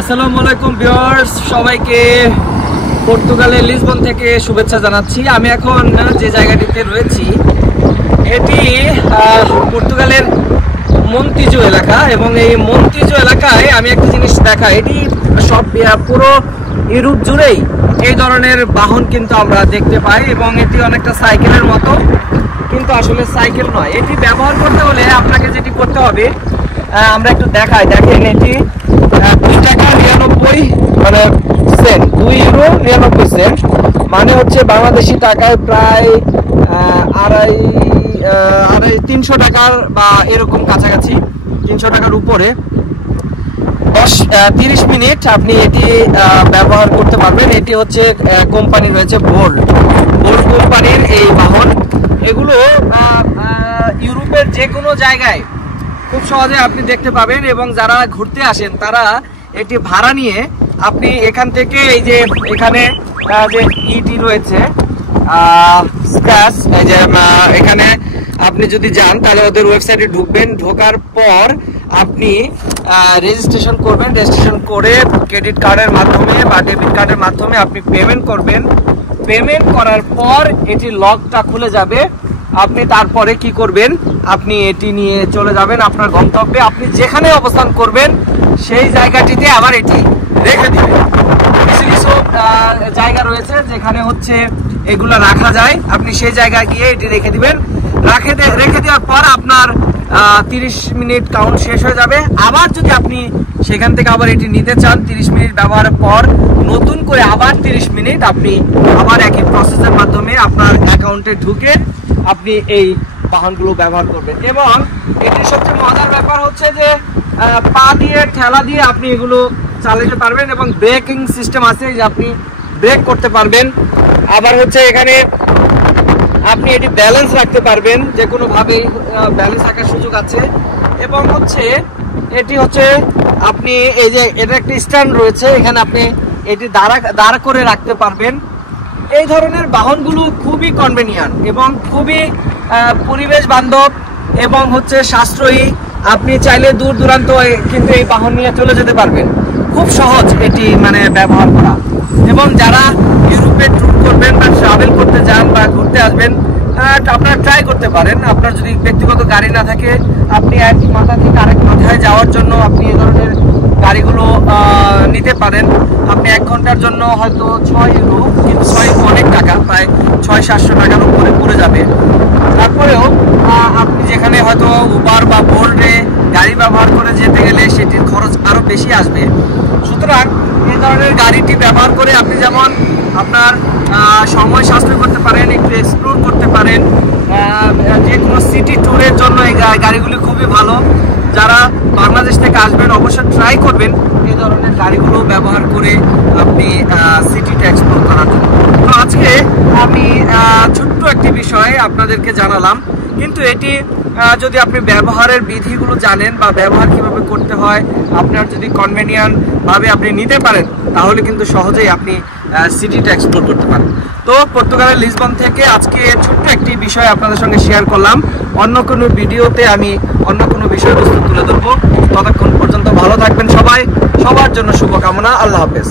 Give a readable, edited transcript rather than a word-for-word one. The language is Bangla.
আসসালামু আলাইকুম ভিউয়ার্স, সবাইকে পর্তুগালের লিসবন থেকে শুভেচ্ছা জানাচ্ছি। আমি এখন যে জায়গাটিতে রয়েছি এটি পর্তুগালের মন্তিজো এলাকা, এবং এই মন্তিজো এলাকায় আমি একটা জিনিস দেখাই, এটি সব পুরো ইউরোপ জুড়েই এই ধরনের বাহন কিন্তু আমরা দেখতে পাই, এবং এটি অনেকটা সাইকেলের মতো, কিন্তু আসলে সাইকেল নয়। এটি ব্যবহার করতে হলে আপনাকে যেটি করতে হবে আমরা একটু দেখাই। দেখেন এটি 2 টাকা 99 মানে সেন্ট, 2 ইউরো 99 সেন্ট, মানে হচ্ছে বাংলাদেশি টাকায় প্রায় 300 টাকার বা এরকম কাছাকাছি, 300 টাকার উপরে। 30 মিনিট আপনি এটি ব্যবহার করতে পারবেন। এটি হচ্ছে কোম্পানি রয়েছে বোল্ট কোম্পানির এই বাহন। এগুলো ইউরোপের যে কোনো জায়গায় খুব সহজে আপনি দেখতে পাবেন, এবং যারা ঘুরতে আসেন তারা এটি ভাড়া নিয়ে আপনি এখান থেকে এই যে এখানে যে ইটি রয়েছে স্ক্র্যাচ, এই যে এখানে আপনি যদি যান তাহলে ওদের ওয়েবসাইটে ঢুকবেন, ঢোকার পর আপনি রেজিস্ট্রেশন করবেন। রেজিস্ট্রেশন করে ক্রেডিট কার্ডের মাধ্যমে বা ডেবিট কার্ডের মাধ্যমে আপনি পেমেন্ট করবেন। পেমেন্ট করার পর এটি লকটা খুলে যাবে। আপনি তারপরে কি করবেন, আপনি এটি নিয়ে চলে যাবেন আপনার গন্তব্যে। আপনি যেখানে অবস্থান করবেন সেই জায়গাটিতে আবার এটি রেখে দিবেন। কিছু কিছু জায়গা রয়েছে যেখানে হচ্ছে এগুলো রাখা যায়, আপনি সেই জায়গায় গিয়ে এটি রেখে দিবেন। রেখে দেওয়ার পর আপনার 30 মিনিট কাউন্ট শেষ হয়ে যাবে। আবার যদি আপনি সেখান থেকে আবার এটি নিতে চান, 30 মিনিট ব্যবহারের পর নতুন করে আবার 30 মিনিট আপনি আবার একই প্রসেসের মাধ্যমে আপনার অ্যাকাউন্টে ঢুকে আপনি এই বাহনগুলো ব্যবহার করবেন। এবং এটির সবচেয়ে মজার ব্যাপার হচ্ছে যে পা দিয়ে ঠেলা দিয়ে আপনি এগুলো চালাতে পারবেন, এবং ব্রেকিং সিস্টেম আছে যে আপনি ব্রেক করতে পারবেন। আবার হচ্ছে এখানে আপনি এটি ব্যালেন্স রাখতে পারবেন, যে কোনোভাবেই ব্যালেন্স রাখার সুযোগ আছে। এবং হচ্ছে এটি হচ্ছে আপনি এই যে এটা একটা স্ট্যান্ড রয়েছে, এখানে আপনি এটি দাঁড় করে রাখতে পারবেন। এই ধরনের বাহনগুলো খুবই কনভেনিয়েন্ট এবং খুবই পরিবেশ বান্ধব এবং হচ্ছে সাশ্রয়ী। আপনি চাইলে দূর দূরান্ত কিন্তু এই বাহন নিয়ে চলে যেতে পারবেন। খুব সহজ এটি মানে ব্যবহার করা। এবং যারা ইউরোপে ট্যুর করবেন বা ট্রাভেল করতে যান বা ঘুরতে আসবেন, আপনারা ট্রাই করতে পারেন। আপনার যদি ব্যক্তিগত গাড়ি না থাকে, আপনি এক মাথা থেকে আরেক মাথায় যাওয়ার জন্য আপনি এই ধরনের গাড়িগুলো নিতে পারেন। আপনি 1 ঘন্টার জন্য হয়তো 6 ইউরো, কিন্তু 6 ইউরো অনেক টাকা, প্রায় 600-700 টাকার উপরে পড়ে যাবে। তারপরেও আপনি যেখানে হয়তো উবার বা বোল্টে গাড়ি ব্যবহার করে যেতে গেলে সেটির খরচ আরও বেশি আসবে। সুতরাং এই ধরনের গাড়িটি ব্যবহার করে আপনি যেমন আপনার সময় সাশ্রয় করতে পারেন, একটু এক্সপ্লোর করতে পারেন। যে কোনো সিটি ট্যুরের জন্য এই গাড়িগুলি খুবই ভালো। যারা বাংলাদেশ থেকে আসবেন অবশ্যই ট্রাই করবেন এই ধরনের গাড়িগুলো ব্যবহার করে আপনি সিটিটা এক্সপ্লোর করার জন্য। তো আজকে আমি ছোট্ট একটি বিষয় আপনাদেরকে জানালাম, কিন্তু এটি যদি আপনি ব্যবহারের বিধিগুলো জানেন বা ব্যবহার কিভাবে করতে হয়, আপনার যদি কনভেনিয়েন্ট ভাবে আপনি নিতে পারেন, তাহলে কিন্তু সহজেই আপনি সিটিটা এক্সপ্লোর করতে পারেন। তো পর্তুগালের লিসবন থেকে আজকে ছোট্ট একটি বিষয় আপনাদের সঙ্গে শেয়ার করলাম। অন্য কোনো ভিডিওতে আমি অন্য কোনো বিষয়বস্তু তুলে ধরবো। ততক্ষণ পর্যন্ত ভালো থাকবেন সবাই। সবার জন্য শুভকামনা। আল্লাহ হাফেজ।